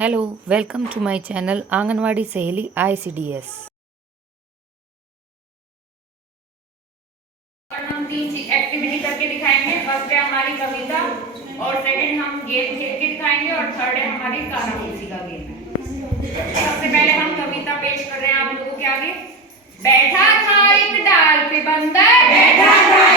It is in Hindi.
Hello, welcome to my channel anganwadi सहेली ICDS। और हम तीन एक्टिविटी करके दिखाएंगे। फर्स्ट है हमारी कविता, और सेकंड हम गेम खेल के दिखाएंगे, और थर्ड है हमारी कानाफूसी का गेम है। सबसे पहले हम कविता पेश कर रहे हैं आप लोगों के आगे। बैठा था एक डाल पे बंदर, बैठा था